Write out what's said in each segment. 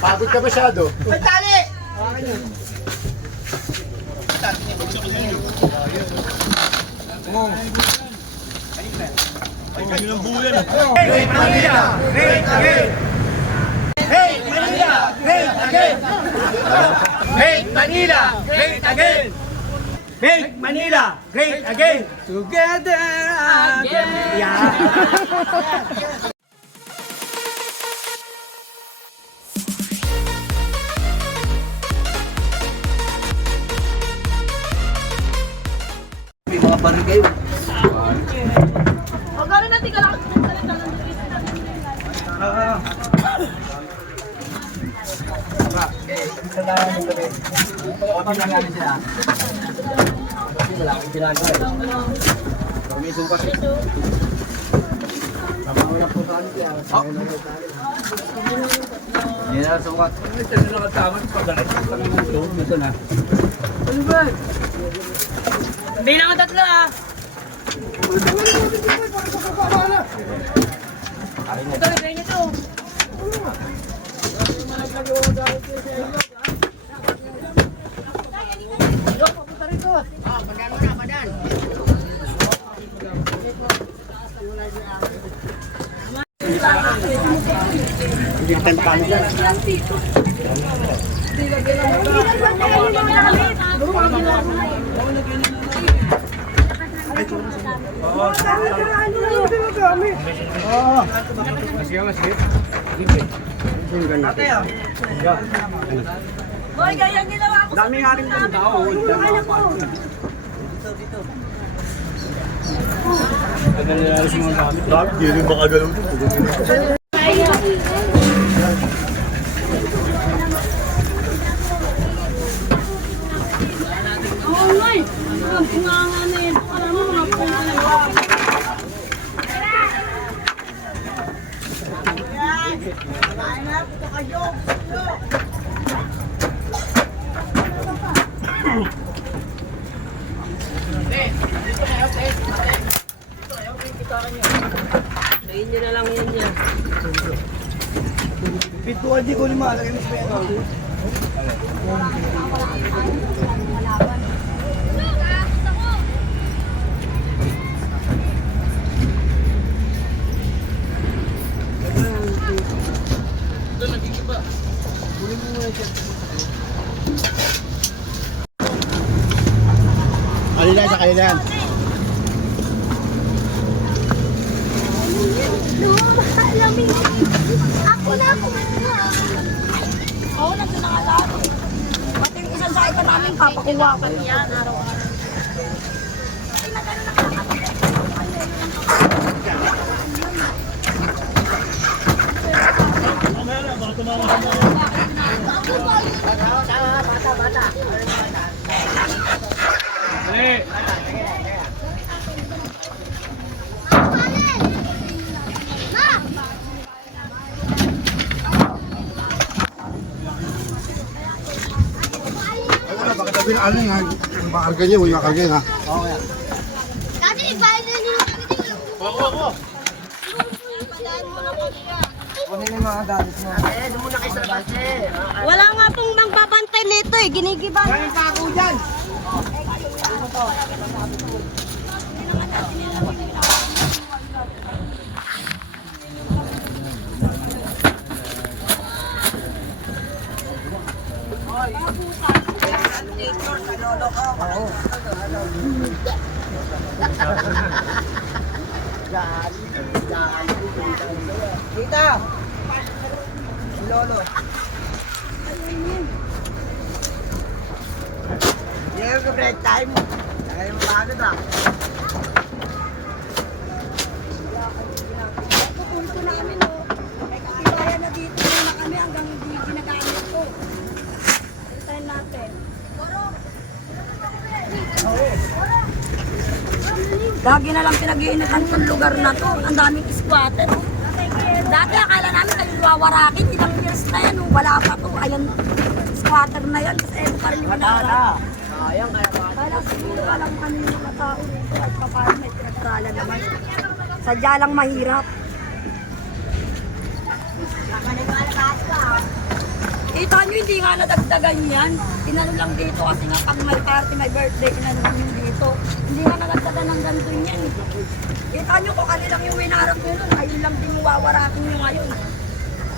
Pagod ka masyado. May tali! Hey Manila! Great again! Hey Manila! Great again! Hey Manila! Great again! Make Manila great again! Together again! Yeah! May mga baril kayo. Magkano natin ka lang ng salita ng Isa na lang ito rin. Kapag nangyari sila. Kasi wala akong ginagawa eh. May sukat eh. Tama lang po saan siya. Yan na sukat. Ito na lang kasama. Pagdalit ko kami ng loob. Ito na. Ano ba? Hindi na ako tatlo ah. Ito, ibigay nito. Hindi natin makaano dyan. Hoy, ganyan ginawa ko sa Dami nga rin ng tao. Hindi rin makagalaw dito. Oo nga eh. Ang punganga na yun. Alam mo mga punganga na yun. Sabihin nyo na lang yan yan. Pituan di ko ni malagay mo sa pera. Alin sa kayo yan? Ako na ako. Oo, nandun na nga lahat. Pati yung isang sa ito namin papakuha ko. Yan, araw-araw. Bakit sabi na ano yan? Makarga niya, huwag makarga yan ha. Dati, bayad na nila kami dito. Oo. Kunin yung mga gamit mo. Wala nga pong magbabantay nito eh, ginigiba. Galing ka ako dyan! Tita! Si Lolo. Yung break time. Kaya mo bago na. Pupunto namin o. Kaya na dito na kami hanggang hindi ginagamit ko. Hintayin natin. Lagi na lang pinag-iinitan tong lugar na to. Ang daming squatter. Dati akala namin nagwawarakin. Ilang years na yan. Wala pa to. Ayan, squatter na yan. Kasi pa rin yung nangyari. sayang kaya ba? Kaya siguro alam ano yung mga tao rito at paano may pinagsalan naman. Sadya lang mahirap. Kita nyo, hindi nga nadagdagan yan. Inano lang dito kasi nga pag may party, may birthday, inano lang yung dito. Hindi nga nadagdagan ng ganito yan. Kita nyo kung kanilang yung winarap nyo nun, ayun lang din wawaratin nyo ngayon.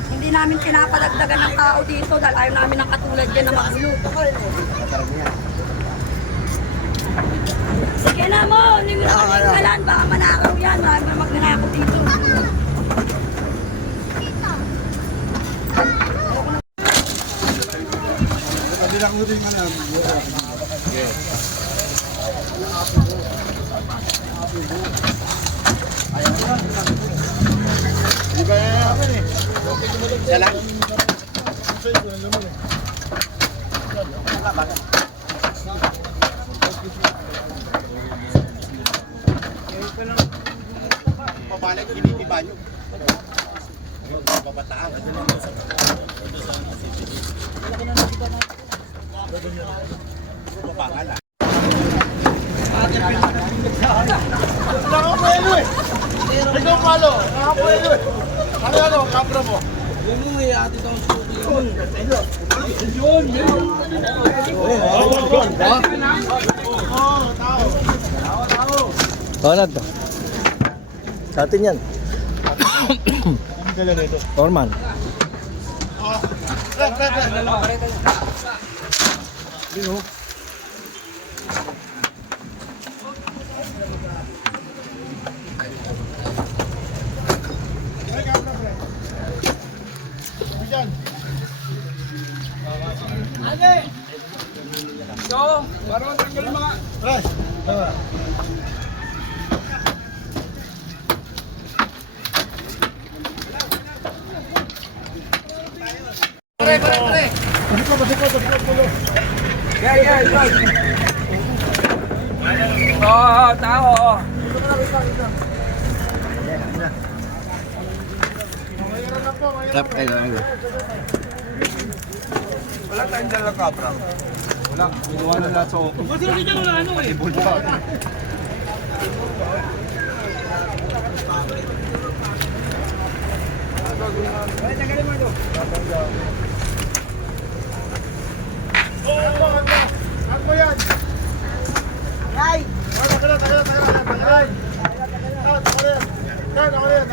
Hindi namin pinapadagdagan ng tao dito dahil ayaw namin ng katulad dyan na magulo. Sige na mo, hindi mo na kami kalan, baka manakaw yan, marami na magnanakaw dito. Kabilang mo din man. Di ba ako eh? Siya lang? Pabalik, ginitiba nyo. Babataan. Papakala. Nakapuelo eh! Ikaw malo! Nakapuelo eh! Ano, kapra mo? Ronald. Sa atin yan. Norman. Wala tayong dalang kapra. Wala. Ginawa na lahat sa opo. Pwede rin dyan wala ano eh. Ano yan? Ay! Tagalan. Ako yan.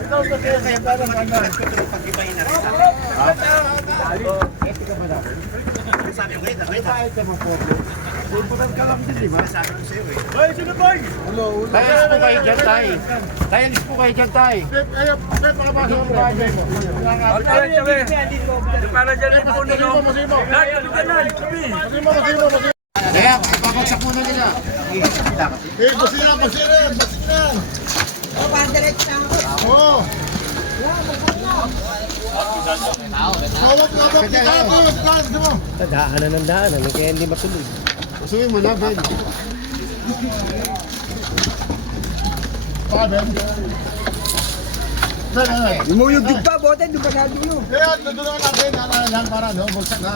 Ito kaya para magandang pag-ibahin na rin. Sabi ko, wait. Kahit ka mag-photo. Important ka lang din, di ba? Sabi ko sa'yo eh. Hoy, sino boy? Hello. Tayalis po kayo dyan, tay. Tayalis po kayo dyan, tay. Ayaw, makapasok po kayo. Para dyan yung puno, no? Masimo. Kaya, papagsak muna nila. Basiran. Oo. Daanan ng daanan, kaya hindi matuloy. Suwi mo na, Ben. Ben. Lumuyog pa, bote, doon pa nadulo. Kaya, doon na natin, lang para, no? Bugsak na.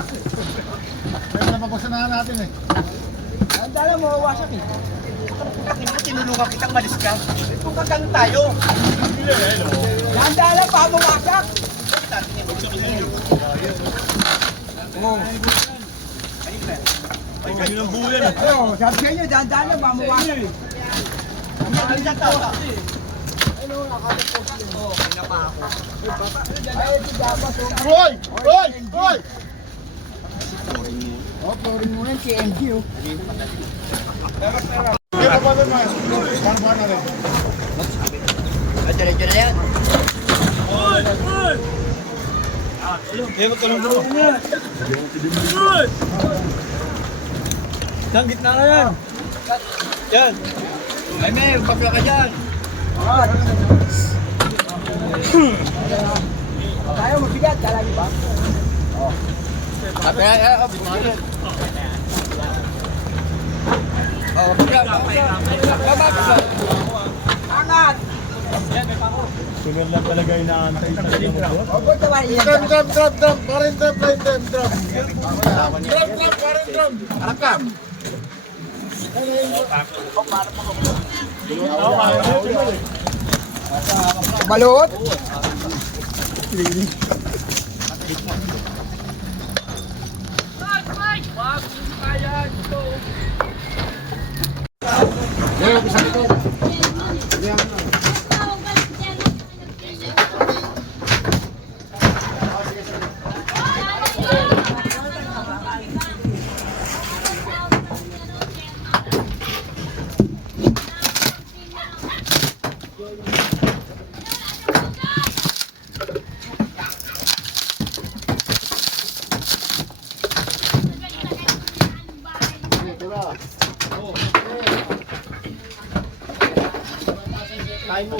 Kaya napapagsak na natin eh. Ang dala mo, wasak eh. Tinulungan kitang malis ka. Ito kagang tayo. Ang dala pa, mawasak. Ay, kayo ng buhay na. Sabi sa inyo, dala pa, mawasak. Hoy! Flooring mo yan, KMG oh. Kaya pa doon mga sparban na rin. Diretso na yan. Kaya magkalong bro. Nang gitna na yan. Yan. Ay may, bakla ka dyan. Tayo mabigat, kalagi ba? Oo. Oh, angat! Sunod lang talaga inaantay sa kanya mo. Drum. Parin drum. Parin drum. Harap ka. Balot. Ngayon, isa dito. Kain mo.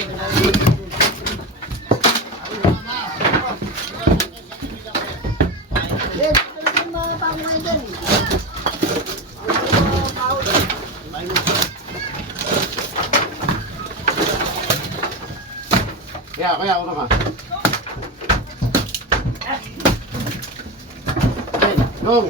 Kaya ako naman. Dong.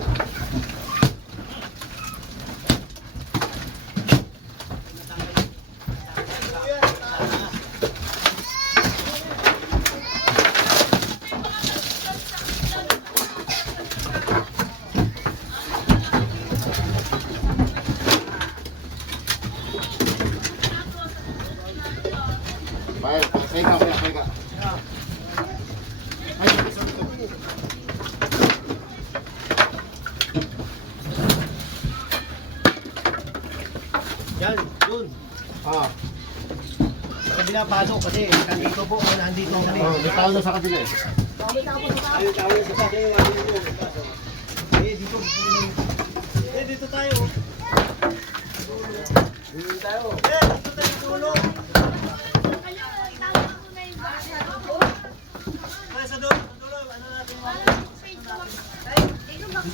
Kaya. Yan, yun. Ah, Sa kabila pasok kasi nandito po, nandito kami. may tao na sa kabila eh. Dito tayo.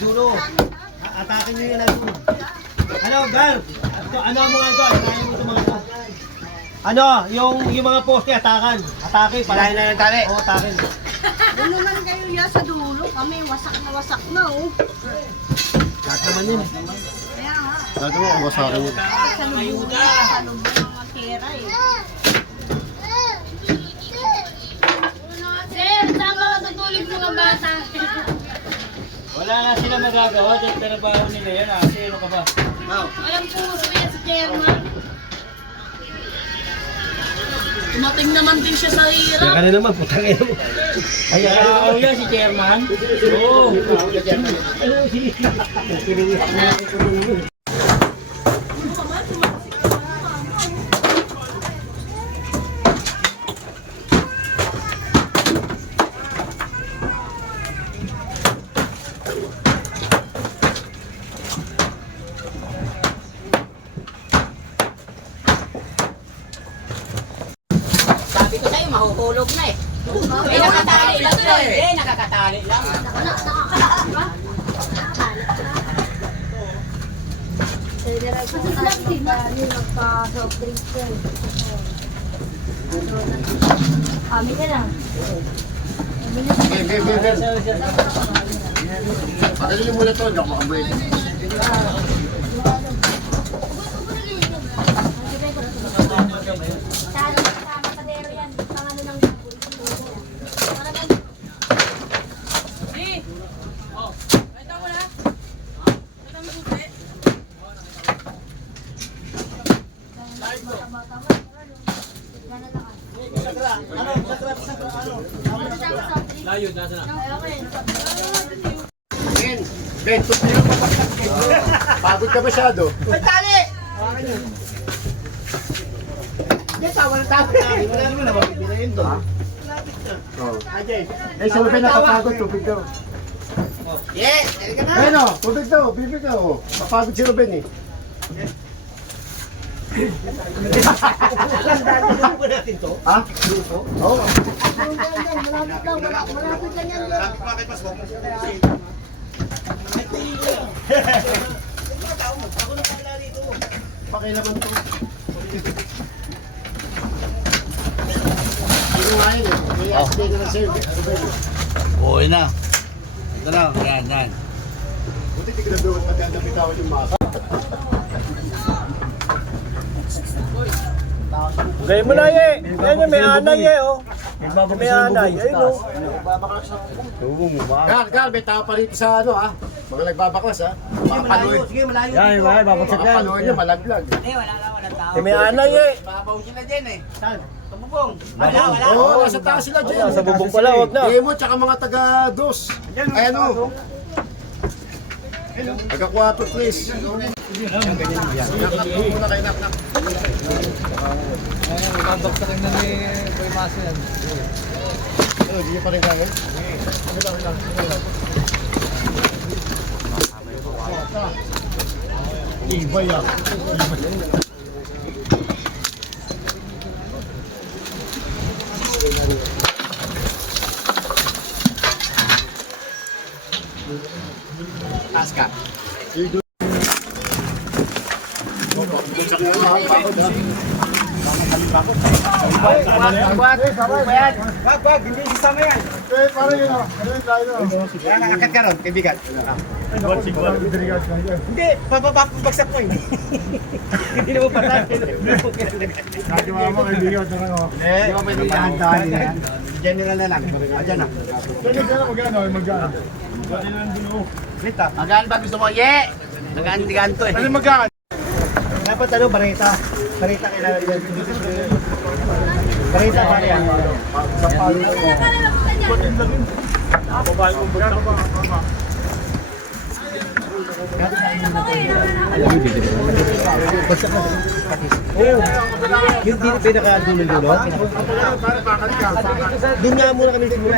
Dulo. Atakin nyo yun. Ano, Gar? Ano ang mga ito? Ayayin mo ito mga ito. Ano, yung mga poste, atakan. Atake. Palahin na ng tali. Oo, atakin. Doon naman kayo ya sa dulo. Kami wasak na oh. Lahat naman yun. Kaya nga. Dati mo, ang wasakin yun. Sa lubong ng mga kera eh. Sir, tama matutulog mga bata. Wala na sila magagawa. Dahil pinabaho nila yan. Sino ka ba? Walang puso yan si Chairman. Tumating naman din siya sa hirap. Saka na naman, putang ina mo. Ay, yan si Chairman. Oo. Sabi ko sa'yo, mahuhulog na eh. Eh, nakatali lang yun. Eh, nakakatali lang. Kami ka lang. Pagaling mo na ito, hindi ako makabuhay. Ben, tupi lang mapagkat. Pagod ka masyado. May tali! Yes, wala tali. Wala naman na mapipinayin to. Oh. Eh, sa mga nakapagod, tubig daw. Yes! Talaga na! Ayun o, tubig daw, bibig daw. Mapagod si Ruben eh. Landanan ba natin to? Ha? Oo. Malapit lang yan. Pakilaman to. Okay na. Ito na, yan. Buti hindi ko na doon pagkakabitawan yung masa. Gaya mo na ye. Yan yung may anay ye oh. May anay. Ayun oh. Kal, may tao pa rito sa ano ha. Mga nagbabaklas ha. Papaluin. Sige, malayo. Yan, yan, babagsak yan. Papaluin niya, malaglag. Wala tao. May anay ye. Babaw sila dyan eh. Saan? Tumubong. Wala. Oo, nasa taas sila dyan. Sa bubong pala, wag na. Demo tsaka mga taga-dos. Ayan o. Taga-4, Chris. Nak muna kayo, nak. Babagsakin na ni Boy Maso yan. Hindi niyo pa rin kaya? Ibay ah. Aska. Wag, hindi sisama yan. Eh, parang yun ah. Ano yung tayo Yan, angkat ka ron, kaibigan. Hindi, babagsak ko eh. Hindi na mo patay. Nagawa mo, kaibigan. Di ba pwede dahan-dahan yan? General na lang. Diyan na. Pwede ka na magano, magano. Pwede na lang dulo. Magaan ba gusto mo? Ye! Magaan to eh. Pwede magano. Dapat ano, bareta. Bareta kailangan yan. Bareta pa yan. Yung pinaka-dulo-dulo? Doon nga muna kami siguro.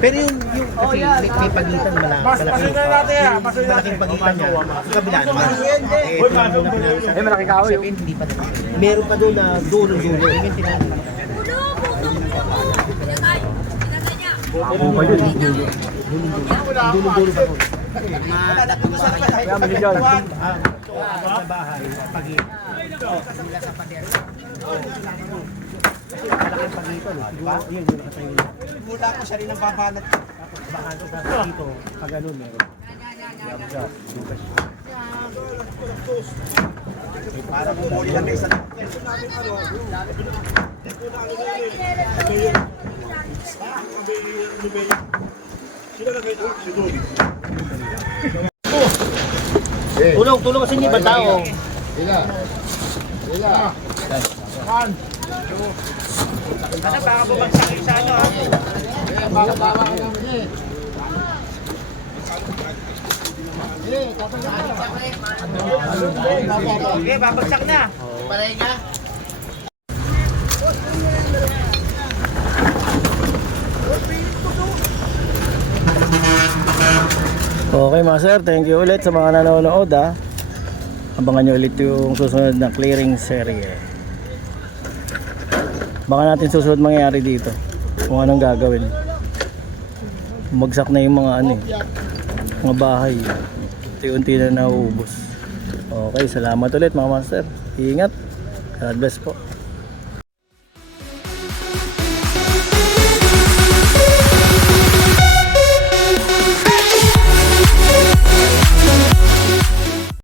Pero yung may pagitan malaking pagitan niya. Sa kabila naman. Ay, malaki kahoy. Meron pa doon na dulo-dulo. Dulo-dulo pa doon. Kaya masigal. Sa bahay, pagitan. Kasi malaking pagitan, di ba? Yun, yun nakatayo na. Mula ko siya rin ang babanat. Bahan ko sa dito, pag ano meron. Para bumuli lang isa. Tulong kasi hindi ba tao? Ila. Ano, baka bumagsak sa ano ha? Bawa ka naman eh. Okay, babagsak na. Paray nga. Okay mga sir, thank you ulit sa mga nanonood ha. Abangan nyo ulit yung susunod na clearing serye. Baka natin susunod mangyayari dito. Kung anong gagawin. Magsak na yung mga ano eh, mga bahay. Unti-unti na nauubos. Okay, salamat ulit mga master. Ingat. God bless po.